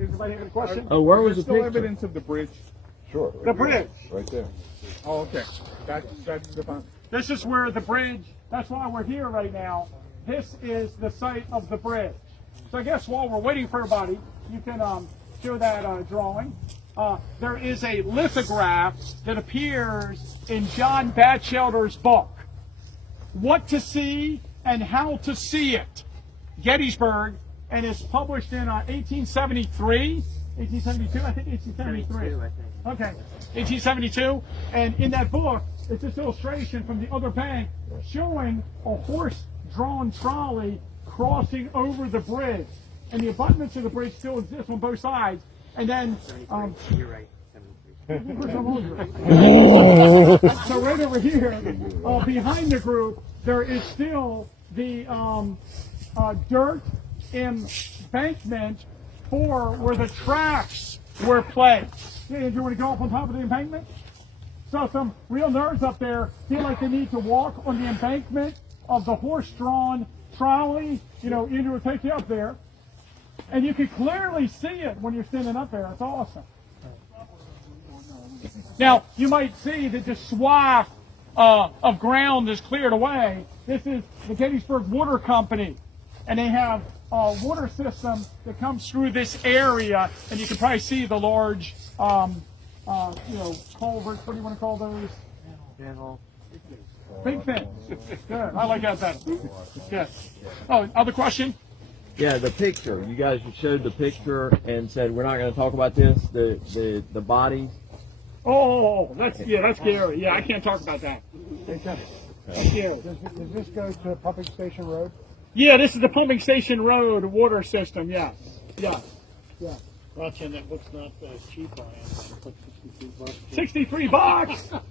Anybody have a question? Oh, where was the still picture? evidence of the bridge? Sure. The bridge. Right there. Oh, okay. That's the fun. This is where the bridge, that's why we're here right now. This is the site of the bridge. So I guess while we're waiting for everybody, you can show that drawing. There is a lithograph that appears in John Batchelder's book, What to See and How to See It, Gettysburg, and it's published in 1873, 1872, I think 1873. Okay, 1872, and in that book, it's this illustration from the other bank showing a horse-drawn trolley crossing over the bridge, and the abutments of the bridge still exist on both sides. And then, You're right. so right over here, behind the group, there is still the dirt embankment for where the tracks were placed. Yeah, do you want to go up on top of the embankment? So some real nerds up there feel like they need to walk on the embankment of the horse-drawn trolley. You know, Andrew will take you up there. And you can clearly see it when you're standing up there. It's awesome. Now, you might see that the swath of ground is cleared away. This is the Gettysburg Water Company. And they have a water system that comes through this area. And you can probably see the large, culverts. What do you want to call those? Big things. Good. I like that better. Good. Oh, other question? Yeah, the picture. You guys showed the picture and said we're not going to talk about this. The bodies. Oh, that's Garry. Yeah, I can't talk about that. That's Garry. Does this go to Pumping Station Road? Yeah, this is the Pumping Station Road water system. Yes. Yeah. Yeah. Well, Ken, that book's not cheap on Amazon. $63.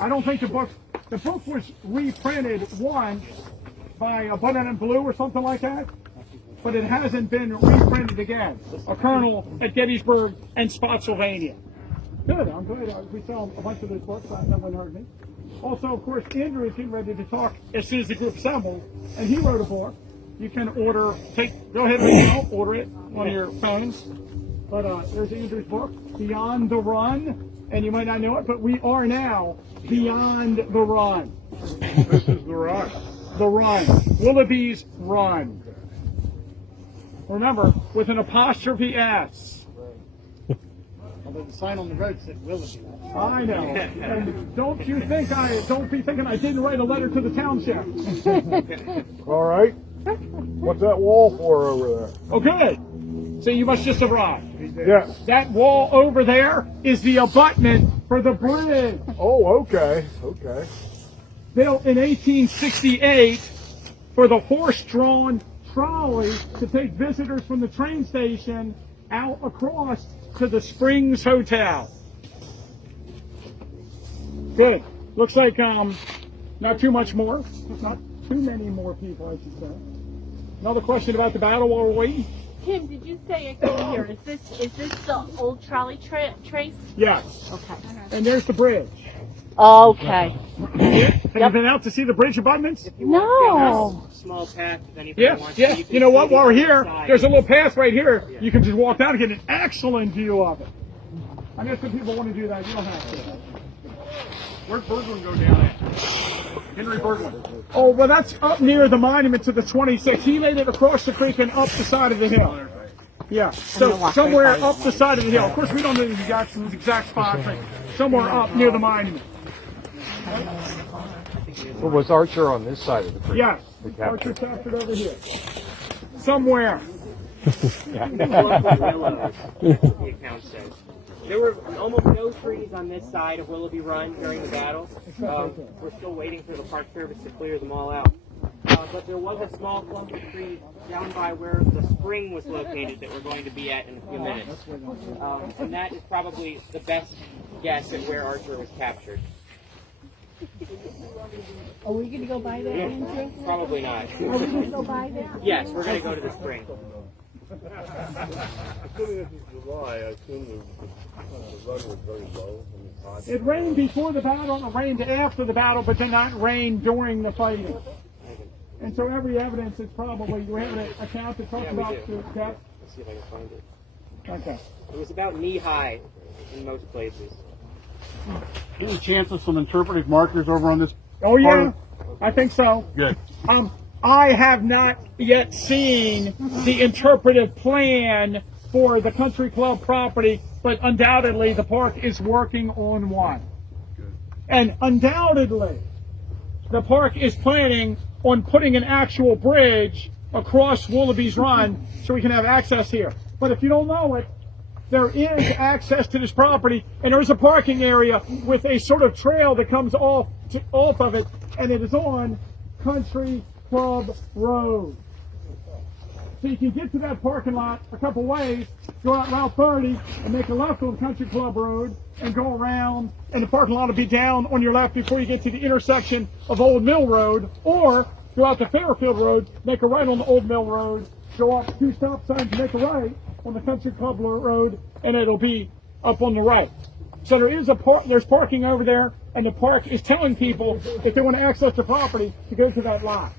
I don't think the book was reprinted once by a Button and Blue or something like that, but it hasn't been reprinted again. A Colonel at Gettysburg and Spotsylvania. Good, I'm glad we saw a bunch of those books. No one heard me. Also, of course, Andrew is getting ready to talk as soon as the group assembles, and he wrote a book. You can go ahead right now, order it on your phones. But there's Andrew's book, Beyond the Run, and you might not know it, but we are now beyond the run. This is the run. The run. Willoughby's Run. Remember, with an apostrophe S. Although the sign on the road said Willoughby. I know. And don't be thinking I didn't write a letter to the township. All right. What's that wall for over there? Oh, good. So you must just arrive. Yes. That wall over there is the abutment for the bridge. Oh, okay. Okay. Built in 1868 for the horse-drawn trolley to take visitors from the train station out across to the Springs Hotel. Good. Looks like not too much more. Not too many more people, I should say. Another question about the battle while we're waiting? Tim, did you say I couldn't hear? Is this the old trolley trace? Yes. Okay. And there's the bridge. Okay. Have you been out to see the bridge abutments? No. Small path, if anybody Yeah, wants yeah. to. You You know what? can While we're see here, outside. there's a little path right here. You can just walk down and get an excellent view of it. I guess if people want to do that, you don't have to. Where'd Berglund go down at? Henry Berglund. Oh, well, that's up near the monument to the 26. He laid it across the creek and up the side of the hill. Yeah, so somewhere up the side of the hill. Of course, we don't know the exact spot, but somewhere up near the monument. Well, was Archer on this side of the creek? Yes, The capture. Archer captured over here. Somewhere. The account says. There were almost no trees on this side of Willoughby Run during the battle. We're still waiting for the Park Service to clear them all out. But there was a small clump of trees down by where the spring was located that we're going to be at in a few minutes. And that is probably the best guess at where Archer was captured. Are we going to go by there, Andrew? Probably not. Are we going to go by there? Yes, we're going to go to the spring. Assuming this is July, I assume the run was very low. It rained before the battle and it rained after the battle, but did not rain during the fighting. And so every evidence is probably, we have an account that talks about the death. Let's see if I can find it. Okay. It was about knee high in most places. Any chance of some interpretive markers over on this? Oh yeah, I think so. Good. I have not yet seen the interpretive plan for the country club property, but undoubtedly the park is working on one. And undoubtedly, the park is planning on putting an actual bridge across Willoughby's Run so we can have access here. But if you don't know it, there is access to this property, and there is a parking area with a sort of trail that comes off of it, and it is on Country Club Road. So you can get to that parking lot a couple ways, go out Route 30 and make a left on Country Club Road and go around, and the parking lot will be down on your left before you get to the intersection of Old Mill Road, or go out to Fairfield Road, make a right on the Old Mill Road, go up 2 stop signs and make a right on the Country Club Road, and it'll be up on the right. So there is there's parking over there, and the park is telling people if they want to access the property to go to that lot.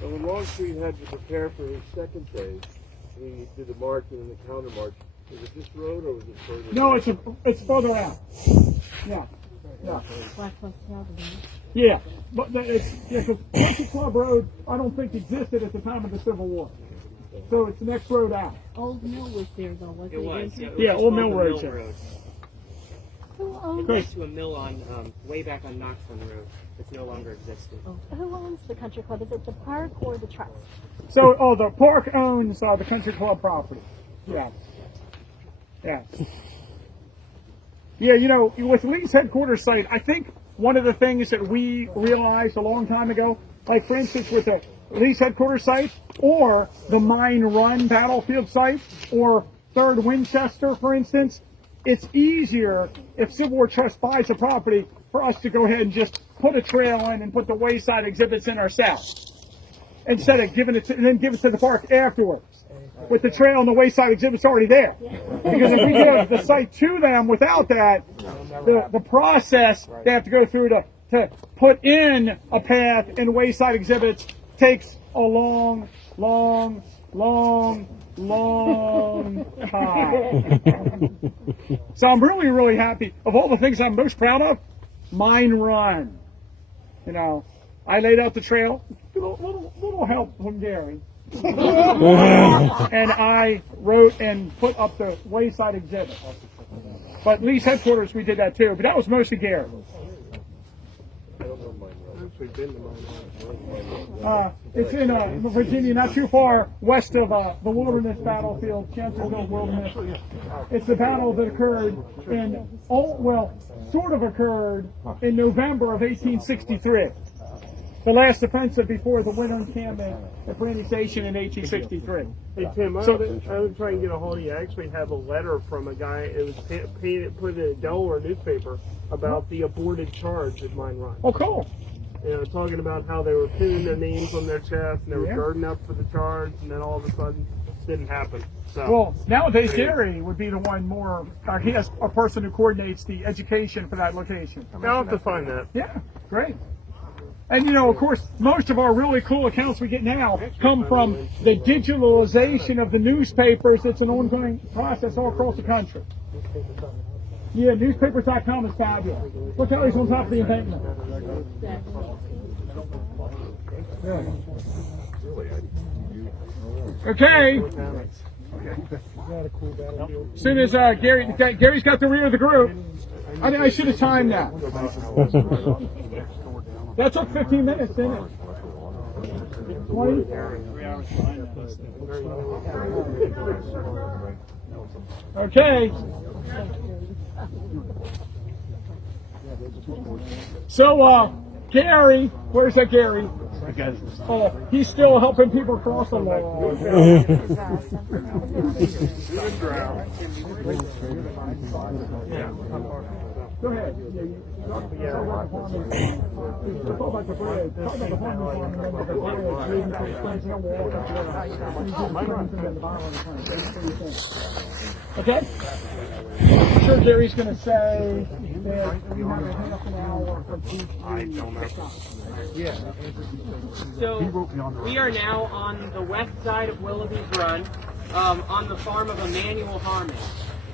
So when Longstreet had to prepare for his second phase, he did the marching and the counter march. Was it this road or was it further? No, it's further out. Yeah. Yeah, but because Country Club Road, I don't think existed at the time of the Civil War. So it's the next road out. Old Mill was there though, wasn't it? It was. Yeah, was Old called Mill the Road's there. Who owns, It went to a mill on way back on Knoxland Road. It's no longer existing. who owns the country club? Is it the park or the trust? So, the park owns the Country Club property. Yeah. Yeah. Yeah, you know, with Lee's headquarters site, I think one of the things that we realized a long time ago, like for instance with the Lee's headquarters site, or the Mine Run battlefield site, or 3rd Winchester, for instance, it's easier if Civil War Trust buys a property for us to go ahead and just put a trail in and put the wayside exhibits in ourselves, instead of giving it to, and then give it to the park afterwards, with the trail and the wayside exhibits already there. Because if we give the site to them without that, the process they have to go through to put in a path and wayside exhibits takes a long time. So I'm really, really happy. Of all the things I'm most proud of, Mine Run. You know, I laid out the trail, little help from Garry. And I wrote and put up the wayside exhibit. But Lee's headquarters, we did that too, but that was mostly Garry. It's in Virginia, not too far west of the Wilderness Battlefield, Chancellorsville Wilderness. It's the battle that occurred sort of occurred in November of 1863. The last offensive before the winter encampment at Brandy Station in 1863. Hey Tim, I was trying to get a hold of you. I actually have a letter from a guy. It was put in a Delaware newspaper about the aborted charge at Mine Run. Oh, cool. You know, talking about how they were pinning their names on their chest and they were girding up for the charge, and then all of a sudden, it didn't happen. So, well, nowadays Garry would be the one more. He has a person who coordinates the education for that location. I'll have to find that. Yeah, great. And you know, of course, most of our really cool accounts we get now come from the digitalization of the newspapers. It's an ongoing process all across the country. Yeah, newspapers.com is fabulous. Look how he's on top of the embankment. Okay. As soon as Gary's got the rear of the group, I should have timed that. That took 15 minutes, didn't it? 20? Okay. So, Garry, where's that Garry? Oh, he's still helping people cross the law. Go ahead. Okay? I'm sure Gary's going to say that we have a half an hour for So we are now on the west side of Willoughby's Run. on the farm of Emmanuel Harmon.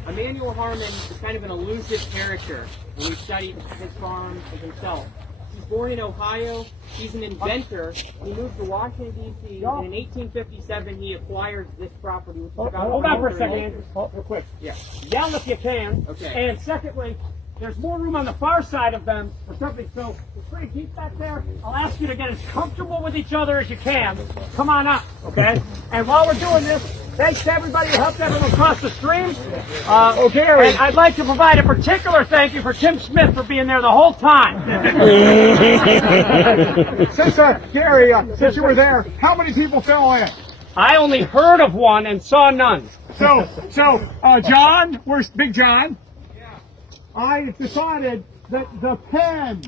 Emmanuel Harmon is kind of an elusive character when we study his farm himself. He's born in Ohio. He's an inventor. He moved to Washington, D.C. And in 1857, he acquired this property. Which is about Hold on for a 100 second, acres. Andrew. Real quick. Yeah. Yell if you can. Okay. And secondly, there's more room on the far side of them for something. So, free, keep that there. I'll ask you to get as comfortable with each other as you can. Come on up, okay? And while we're doing this, thanks to everybody who helped everyone cross the stream. Garry. And I'd like to provide a particular thank you for Tim Smith for being there the whole time. Since, Gary, since you were there, how many people fell in? I only heard of one and saw none. So, John, where's Big John? I decided that the pen,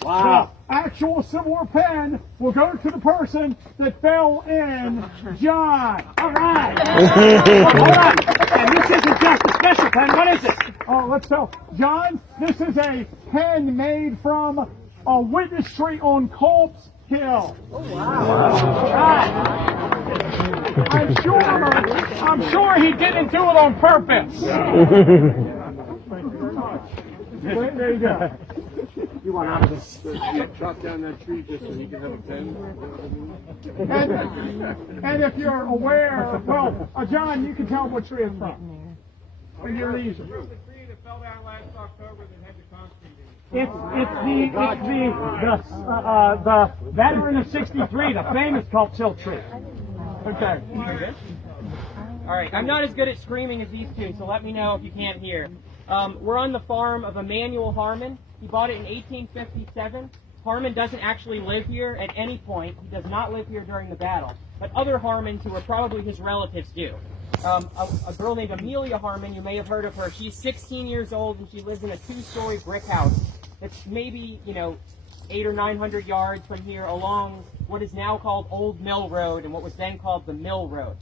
the actual Civil War pen, will go to the person that fell in John. All right. Hold on. And this isn't just a special pen. What is it? Oh, let's tell. John, this is a pen made from a witness tree on Culp's Hill. Oh, wow. I'm sure he didn't do it on purpose. There you go. You want out of this? Chop down that tree just so he can have a pen. And if you're aware, well, John, you can tell what tree it's from. And you're easy. The tree that fell down last October that had the concrete in it. It's the veteran of '63, the famous Culp's Hill tree. Okay. All right. I'm not as good at screaming as these two, so let me know if you can't hear. We're on the farm of Emmanuel Harmon. He bought it in 1857. Harmon doesn't actually live here at any point. He does not live here during the battle. But other Harmons, who are probably his relatives, do. A girl named Amelia Harmon, you may have heard of her. She's 16 years old, and she lives in a 2-story brick house. It's maybe, 800 or 900 yards from here along what is now called Old Mill Road and what was then called the Mill Road.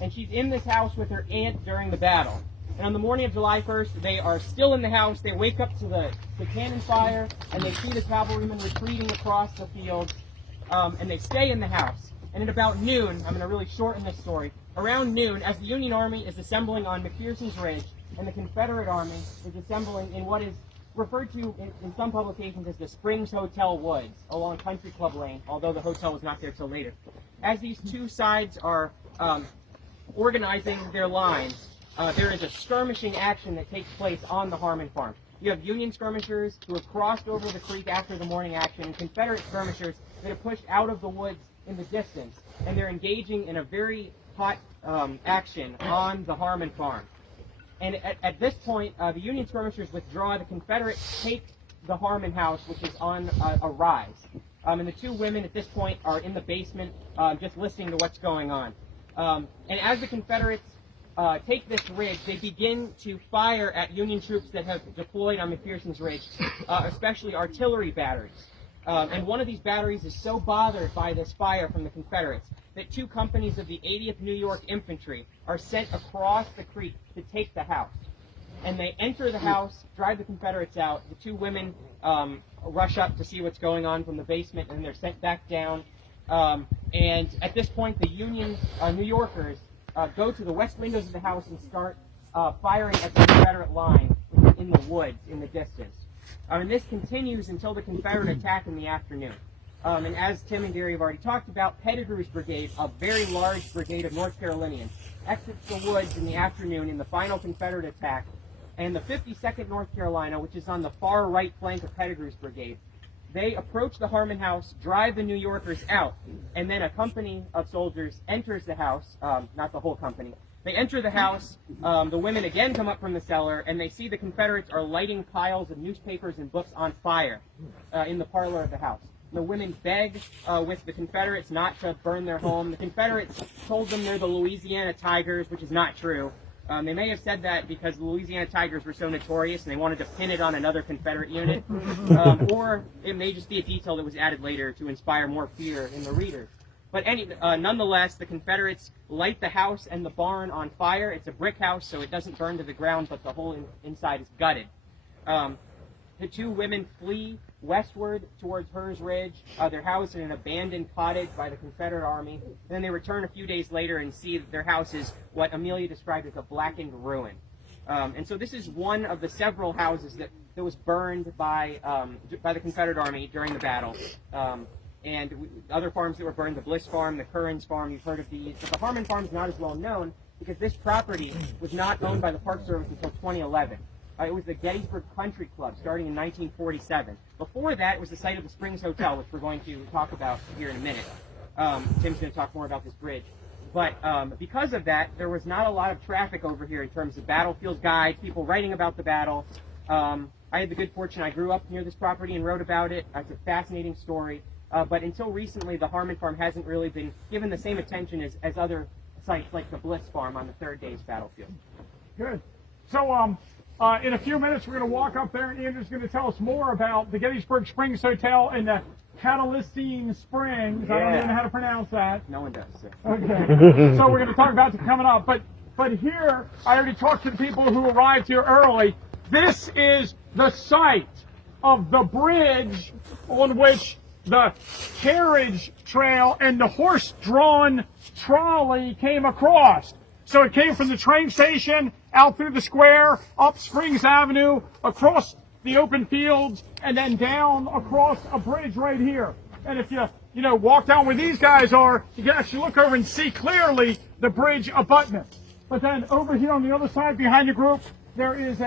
And she's in this house with her aunt during the battle. And on the morning of July 1st, they are still in the house. They wake up to the cannon fire, and they see the cavalrymen retreating across the field, and they stay in the house. And at about noon, I'm going to really shorten this story, around noon, as the Union Army is assembling on McPherson's Ridge, and the Confederate Army is assembling in what is referred to in some publications as the Springs Hotel Woods, along Country Club Lane, although the hotel was not there till later. As these two sides are organizing their lines, there is a skirmishing action that takes place on the Harmon farm. You have Union skirmishers who have crossed over the creek after the morning action, and Confederate skirmishers that have pushed out of the woods in the distance, and they're engaging in a very hot action on the Harmon farm. And at this point, the Union skirmishers withdraw. The Confederates take the Harmon house, which is on a rise. And the two women at this point are in the basement just listening to what's going on. And as the Confederates take this ridge, they begin to fire at Union troops that have deployed on McPherson's Ridge, especially artillery batteries. And one of these batteries is so bothered by this fire from the Confederates that 2 companies of the 80th New York Infantry are sent across the creek to take the house. And they enter the house, drive the Confederates out. The 2 women rush up to see what's going on from the basement, and they're sent back down. And at this point, the Union New Yorkers go to the west windows of the house and start firing at the Confederate line, which is in the woods in the distance. And this continues until the Confederate attack in the afternoon. And as Tim and Garry have already talked about, Pettigrew's brigade, a very large brigade of North Carolinians, exits the woods in the afternoon in the final Confederate attack. And the 52nd North Carolina, which is on the far right flank of Pettigrew's brigade, they approach the Harmon house, drive the New Yorkers out, and then a company of soldiers enters the house, not the whole company. They enter the house, the women again come up from the cellar, and they see the Confederates are lighting piles of newspapers and books on fire in the parlor of the house. The women beg with the Confederates not to burn their home. The Confederates told them they're the Louisiana Tigers, which is not true. They may have said that because the Louisiana Tigers were so notorious and they wanted to pin it on another Confederate unit. Or it may just be a detail that was added later to inspire more fear in the readers. But nonetheless, the Confederates light the house and the barn on fire. It's a brick house, so it doesn't burn to the ground, but the whole inside is gutted. The 2 women flee westward towards Hers Ridge. They're housed in an abandoned cottage by the Confederate Army. Then they return a few days later and see that their house is what Amelia described as a blackened ruin. And so this is one of the several houses that was burned by the Confederate Army during the battle. Other farms that were burned, the Bliss Farm, the Curran's Farm, you've heard of these. But the Harmon Farm is not as well known because this property was not owned by the Park Service until 2011. It was the Gettysburg Country Club starting in 1947. Before that, it was the site of the Springs Hotel, which we're going to talk about here in a minute. Tim's going to talk more about this bridge. But because of that, there was not a lot of traffic over here in terms of battlefield guides, people writing about the battle. I had the good fortune, I grew up near this property and wrote about it. It's a fascinating story. But until recently, the Harmon Farm hasn't really been given the same attention as other sites like the Bliss Farm on the third day's battlefield. Good. So in a few minutes, we're going to walk up there, and Andrew's going to tell us more about the Gettysburg Springs Hotel and the Catalystine Springs. I don't even know how to pronounce that. No one does, sir. Okay. So we're going to talk about it coming up. But here, I already talked to the people who arrived here early. This is the site of the bridge on which the carriage trail and the horse-drawn trolley came across. So it came from the train station, out through the square, up Springs Avenue, across the open fields, and then down across a bridge right here. And if you walk down where these guys are, you can actually look over and see clearly the bridge abutment. But then over here on the other side behind the group, there is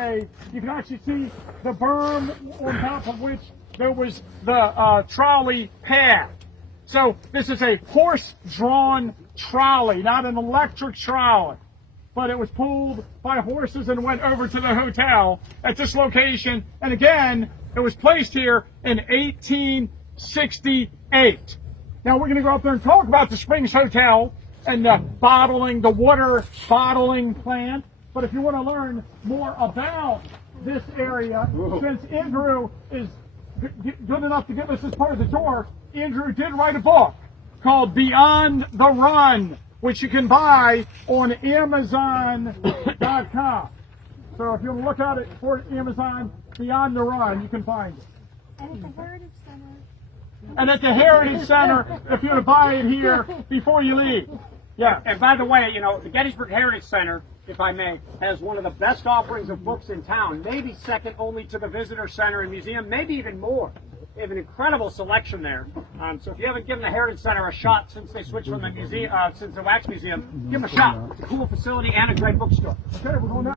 you can actually see the berm on top of which there was the trolley pad. So this is a horse-drawn trolley, not an electric trolley. But it was pulled by horses and went over to the hotel at this location. And again, it was placed here in 1868. Now we're going to go up there and talk about the Springs Hotel and the water bottling plant. But if you want to learn more about this area, since Andrew is good enough to give us this part of the tour, Andrew did write a book called Beyond the Run, which you can buy on Amazon.com. So if you want to look at it for Amazon, Beyond the Run, you can find it. And at the Heritage Center. And at the Heritage Center, if you want to buy it here before you leave. Yeah. And by the way, the Gettysburg Heritage Center, if I may, has one of the best offerings of books in town, maybe second only to the Visitor Center and Museum, maybe even more. They have an incredible selection there. So if you haven't given the Heritage Center a shot since they switched from the museum, since the Wax Museum, give them a shot. It's a cool facility and a great bookstore. Okay, we're going down.